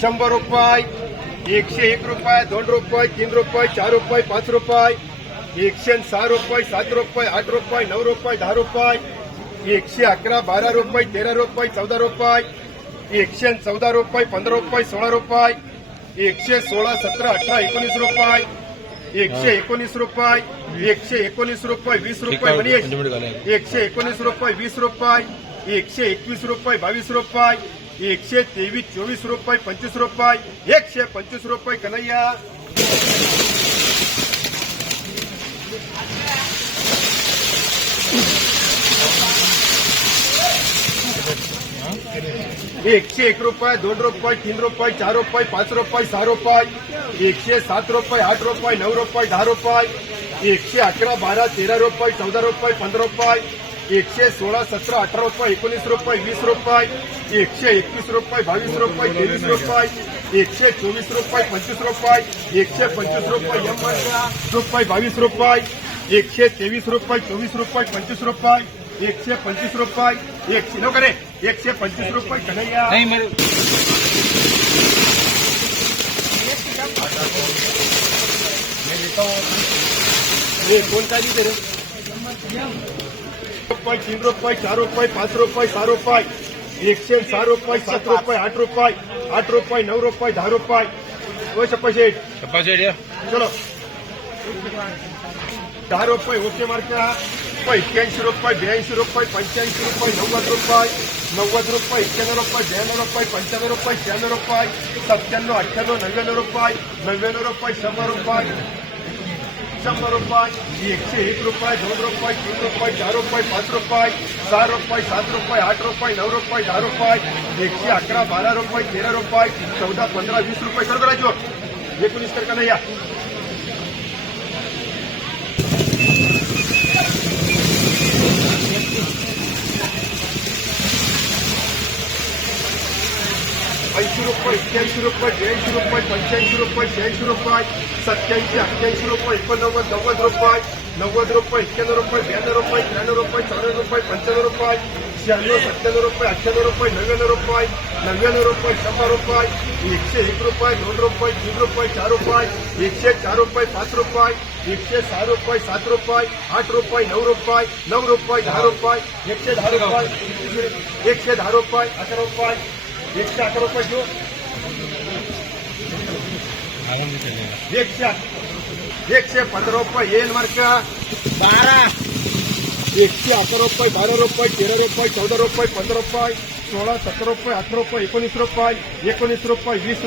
100 रुपये, 101 रुपये, 2 रुपये, 3 रुपये, 4 रुपये, 5 रुपये, 106 रुपये, 7 रुपये, 8 रुपये, 9 रुपये, 10 रुपये, 111, 12 रुपये, 13 रुपये, 14 रुपये, 114 रुपये, 15 रुपये, 16 रुपये, 116, 17, 18, 19 रुपये, 119 रुपये, 119 रुपये, 20 रुपये, मनीष 119 रुपये, 20 रुपये, 121 रुपये, 22 रुपये, 123, 24 रुपये, 25 रुपये, 125 रुपये, कन्हैया 101 रुपये, 2 रुपये, 3 रुपये, 4 रुपये, 5 रुपये, 6 रुपये, 107 रुपये, 8 रुपये, 9 रुपये, 10 रुपये, 111, 12, 13 रुपये, 14 रुपये, 15 रुपये, 116, 17, 18 रुपये, 19 रुपये, 20 रुपये, 121 रुपये, 22 रुपये, 23 रुपये, 124 रुपये, 25 रुपये, 125 रुपये, रुपये, 22 रुपये, 123 रुपये, 24 रुपये, 25 रुपये, 125 रुपये, 125 रुपये, कन्हैया कौन का दी तेरे 3 रुपये, 4 रुपये, 5 रुपये, 6 रुपये, 106 रुपये, 7 रुपये, 8 रुपये, 8 रुपये, 9 रुपये, 10 रुपये, पैसे चलो 10 रुपये ओके मार्का 81 रुपये, 82 रुपये, 85 रुपये, 90 रुपये, 90 रुपये, 91 रुपये, 92 रुपये, 95 रुपये, 96 रुपये, 97, 98, 99 रुपये, 99 रुपये, 100 रुपये, 100 रुपये, 101 रुपये, 2 रुपये, 3 रुपये, 4 रुपये, 5 रुपये, 6 रुपये, 7 रुपये, 8 रुपये, 9 रुपये, 10 रुपये, 111, 12 रुपये, 13 रुपये, 14, 15, 20 रुपये कर करायचो 19 कर का नाही या 80 रुपये, 81 रुपये, 82 रुपये, 85 रुपये, 86 रुपये, 87, 88 रुपये, 89, 90 रुपये, 90 रुपये, 91 रुपये, 92 रुपये, 93 रुपये, 94 रुपये, 95 रुपये, 96, 97 रुपये, 98 रुपये, 99 रुपये, 99 रुपये, 100 रुपये, 101 रुपये, 2 रुपये, 3 रुपये, 4 रुपये, 104 रुपये, 5 रुपये, 106 रुपये, 7 रुपये, 8 रुपये, 9 रुपये, 9 रुपये, 10 रुपये, 110 रुपये, 110 रुपये, 11 रुपये, 111 रुपये जो 115 रुपये येईल मार्का 12 111 रुपये 12 रुपये 13 रुपये 14 रुपये 15 रुपये 16 17 रुपये 18 रुपये 19 रुपये 19 रुपये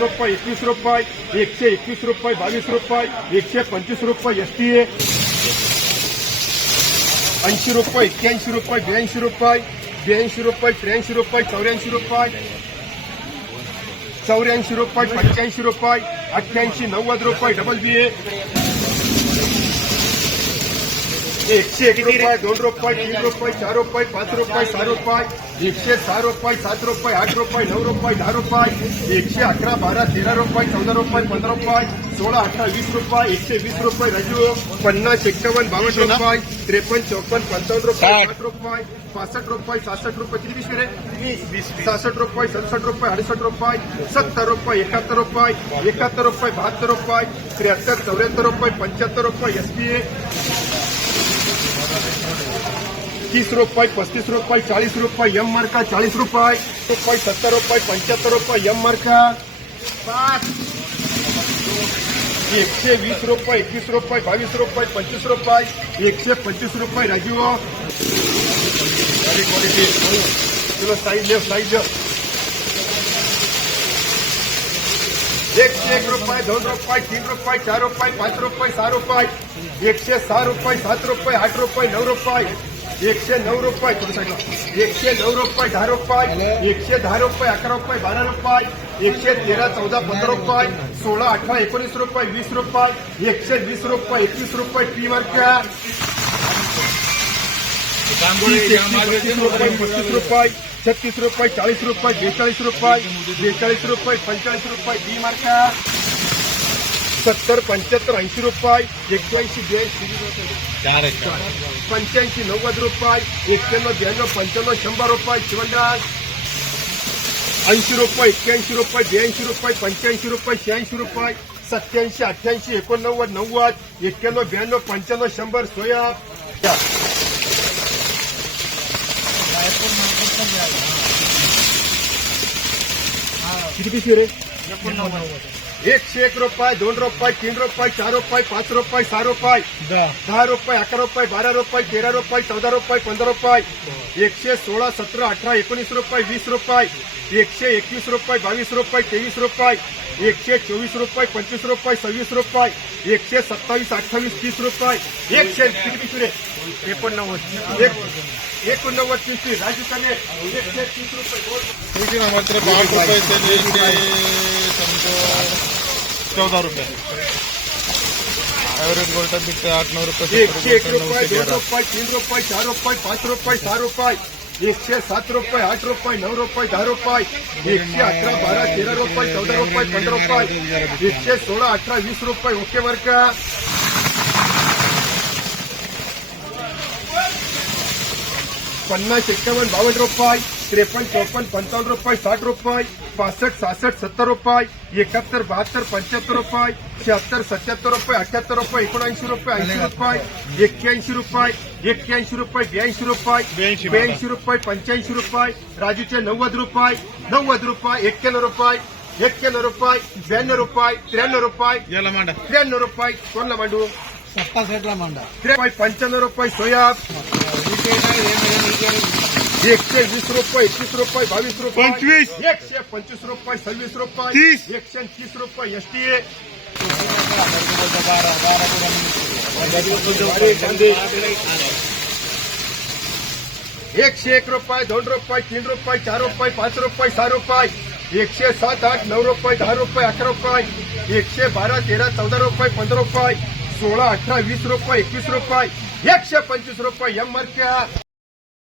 20 रुपये 21 रुपये 121 रुपये 22 रुपये 125 रुपये एसटीए 80 रुपये 81 रुपये 82 रुपये 82 रुपये 83 रुपये 84 रुपये 84 रुपये 85 रुपये 88 90 रुपये डबल बीए 101 रुपये 2 रुपये 3 रुपये 4 रुपये 5 रुपये 6 रुपये 106 रुपये 7 रुपये 8 रुपये 9 रुपये 10 रुपये 111 12 13 रुपये 14 रुपये 15 रुपये 16 18 20 रुपये 120 रुपये राजू 50 51 52 रुपये 53 54 55 रुपये 60 रुपये 65 रुपये 66 रुपये किती विषय रे 66 रुपये 67 रुपये 68 रुपये 70 रुपये 71 रुपये 71 रुपये 72 रुपये 73 74 रुपये 75 रुपये एसपीए 30 रुपये 35 रुपये 40 रुपये एम मार्का 40 रुपये 70 रुपये 75 रुपये एम मार्का 120 रुपये 21 रुपये 22 रुपये 25 रुपये 125 रुपये राजू क्वालिटी चलो साइड 101 रुपये 2 रुपये 3 रुपये 4 रुपये 5 रुपये 6 रुपये 106 रुपये 7 रुपये 8 रुपये 9 रुपये 109 रुपये 109 रुपये 10 रुपये 110 रुपये 11 रुपये 12 रुपये 113 14 15 रुपये 16 18 19 रुपये 20 रुपये 120 रुपये 21 रुपये टी मार्का 35 रुपये 36 रुपये 40 रुपये 42 रुपये 45 रुपये डी मार्का 70 75 80 रुपये 81 82 85 90 रुपये 91 92 95 100 रुपये शिवदास 80 रुपये 81 रुपये 82 रुपये 85 रुपये 86 रुपये 87 88 89 90 91 92 95 100 सोया किती पिशवी रे 101 रुपये 2 रुपये 3 रुपये 4 रुपये 5 रुपये 6 रुपये 10 रुपये 11 रुपये 12 रुपये 13 रुपये 14 रुपये 15 रुपये 116 17 18 19 रुपये 20 रुपये 121 रुपये 22 रुपये 23 रुपये 124 रुपये 25 रुपये 26 रुपये 127 28 30 रुपये 100 किती पिशवी रे 89 पिशवी राजू काने 130 रुपये मात्र 8 रुपये से लेके समझो 14 रुपये एवरेज गोल्ड बिकते 8-9 रुपये 101 रुपये 2 रुपये 3 रुपये 4 रुपये 5 रुपये 6 रुपये 107 रुपये 8 रुपये 9 रुपये 10 रुपये 111 12 13 रुपये 14 रुपये 15 रुपये 116 18 20 रुपये ओके वर का 50 51 52 रुपये 53 54 55 रुपये 60 रुपये 65 66 70 रुपये 71 72 75 रुपये 76 77 रुपये 78 रुपये 79 रुपये 80 रुपये 81 रुपये 81 रुपये 82 रुपये 82 रुपये 85 रुपये राजूचे 90 रुपये 91 रुपये 91 रुपये 91 रुपये 92 रुपये 93 रुपये याला मांडा 93 रुपये कोणला मांडू सत्ता सेटला मांडा 95 रुपये सोया 120 रुपये 21 रुपये 22 रुपये 25 125 रुपये 26 रुपये 30 130 रुपये एसटीए 101 रुपये 2 रुपये 3 रुपये 4 रुपये 5 रुपये 6 रुपये 107 8 9 रुपये 10 रुपये 11 रुपये 112 13 14 रुपये 15 रुपये 16 18 20 रुपये 21 रुपये 125 रुपये एम मार्क्या